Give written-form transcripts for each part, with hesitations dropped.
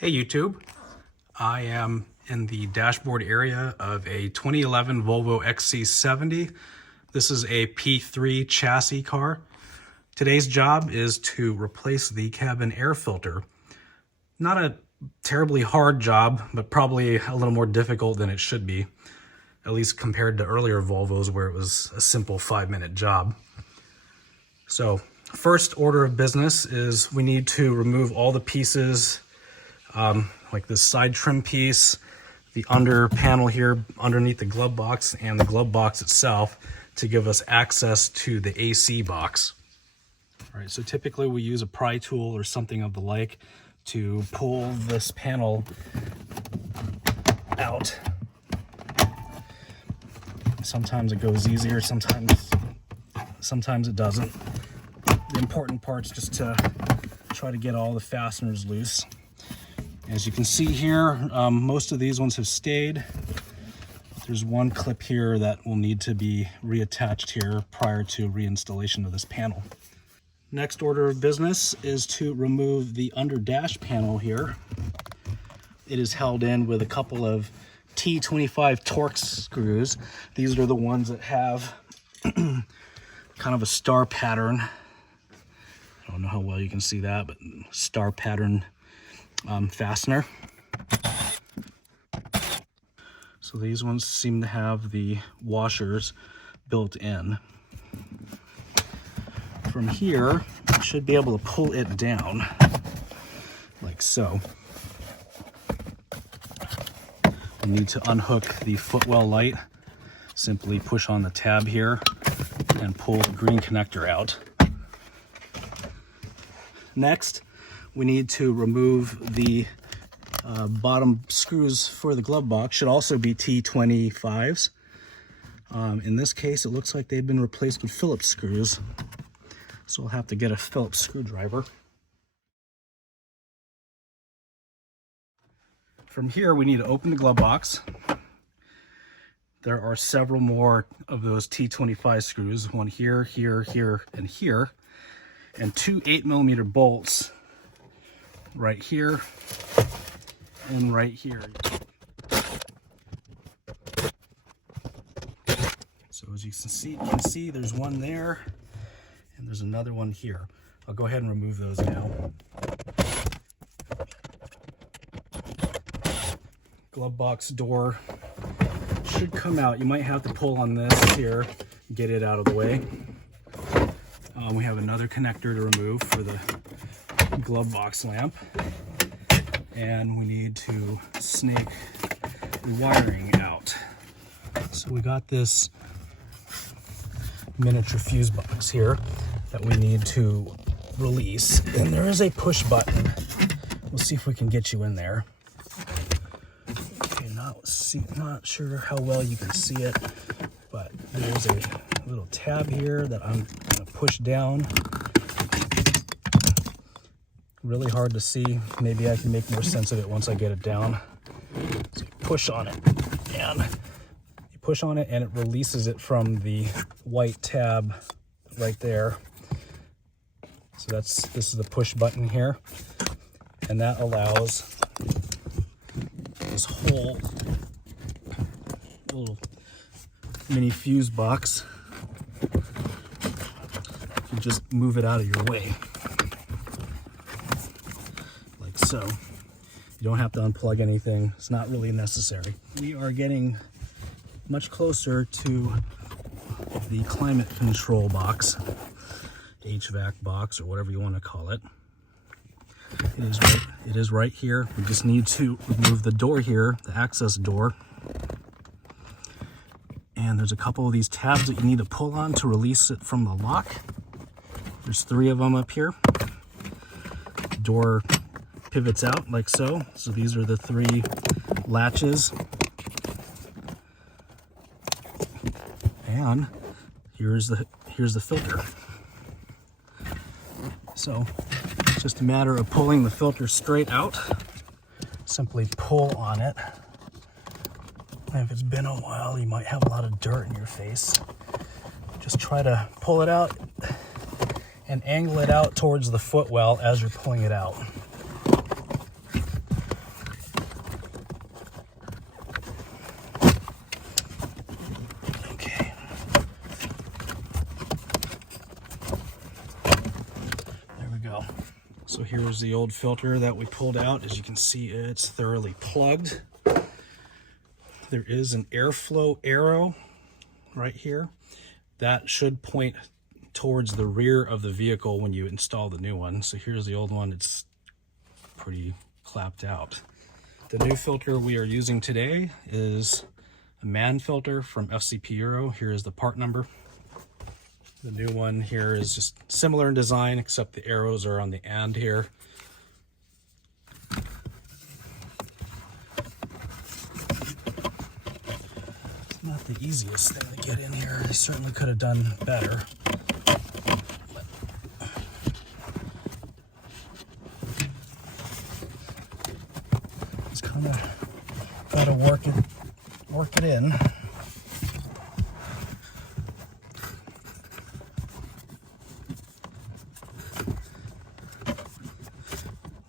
Hey YouTube, I am in the dashboard area of a 2011 Volvo XC70. This is a P3 chassis car. Today's job is to replace the cabin air filter. Not a terribly hard job, but probably a little more difficult than it should be, at least compared to earlier Volvos where it was a simple 5-minute job. So first order of business is we need to remove all the pieces like this side trim piece, the under panel here underneath the glove box, and the glove box itself to give us access to the AC box. All right, so typically we use a pry tool or something of the like to pull this panel out. Sometimes it goes easier, sometimes it doesn't. The important part's just to try to get all the fasteners loose. As you can see here, most of these ones have stayed. There's one clip here that will need to be reattached here prior to reinstallation of this panel. Next order of business is to remove the under dash panel here. It is held in with a couple of T25 Torx screws. These are the ones that have kind of a star pattern. I don't know how well you can see that, but star pattern fastener. So these ones seem to have the washers built in. From here, you should be able to pull it down like so. You need to unhook the footwell light. Simply push on the tab here and pull the green connector out. Next, we need to remove the bottom screws for the glove box. Should also be T25s. In this case, it looks like they've been replaced with Phillips screws. So we'll have to get a Phillips screwdriver. From here, we need to open the glove box. There are several more of those T25 screws. One here, here, here, and here. And two 8mm bolts right here and right here. So as you can see, there's one there and there's another one here. I'll go ahead and remove those now. Glove box door should come out. You might have to pull on this here, get it out of the way. We have another connector to remove for the glove box lamp, and we need to snake the wiring out. So we got this miniature fuse box here that we need to release, and there is a push button. We'll see if we can get you in there. Okay, not sure how well you can see it, but there's a little tab here that I'm going to push down. Really hard to see. Maybe I can make more sense of it once I get it down. So you push on it, and it releases it from the white tab right there. So this is the push button here, and that allows this whole little mini fuse box. You just move it out of your way. So you don't have to unplug anything. It's not really necessary. We are getting much closer to the climate control box, HVAC box, or whatever you want to call it. It is right here. We just need to remove the door here, the access door. And there's a couple of these tabs that you need to pull on to release it from the lock. There's 3 of them up here. The door pivots out like so. So these are the 3 latches. And here's the filter. So it's just a matter of pulling the filter straight out. Simply pull on it. And if it's been a while, you might have a lot of dirt in your face. Just try to pull it out and angle it out towards the footwell as you're pulling it out. well. So here's the old filter that we pulled out. As you can see, it's thoroughly plugged. There is an airflow arrow right here that should point towards the rear of the vehicle when you install the new one. So here's the old one. It's pretty clapped out. The new filter we are using today is a man filter from FCP Euro. Here is the part number. The new one here is just similar in design, except the arrows are on the end here. It's not the easiest thing to get in here. I certainly could have done better. Just kind of got to work it in.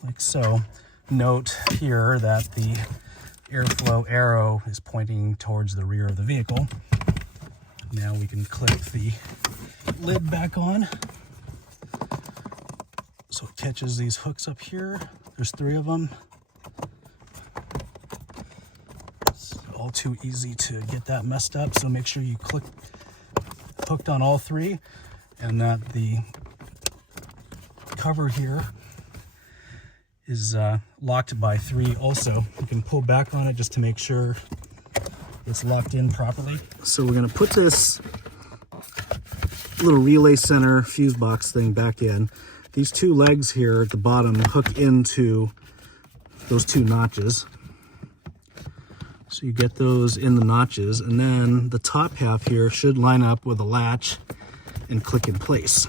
Like so. Note here that the airflow arrow is pointing towards the rear of the vehicle. Now we can click the lid back on. So it catches these hooks up here. There's 3 of them. It's all too easy to get that messed up, so make sure you click hooked on all 3, and that the cover here is locked by 3 also. You can pull back on it just to make sure it's locked in properly. So we're going to put this little relay center fuse box thing back in. These 2 legs here at the bottom hook into those 2 notches. So you get those in the notches, and then the top half here should line up with a latch and click in place.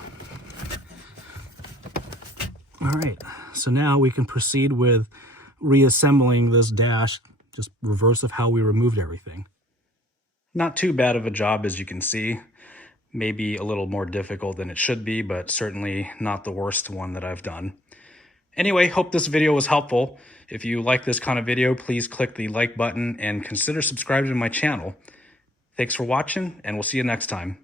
All right, so now we can proceed with reassembling this dash, just reverse of how we removed everything. Not too bad of a job, as you can see. Maybe a little more difficult than it should be, but certainly not the worst one that I've done. Anyway, hope this video was helpful. If you like this kind of video, please click the like button and consider subscribing to my channel. Thanks for watching, and we'll see you next time.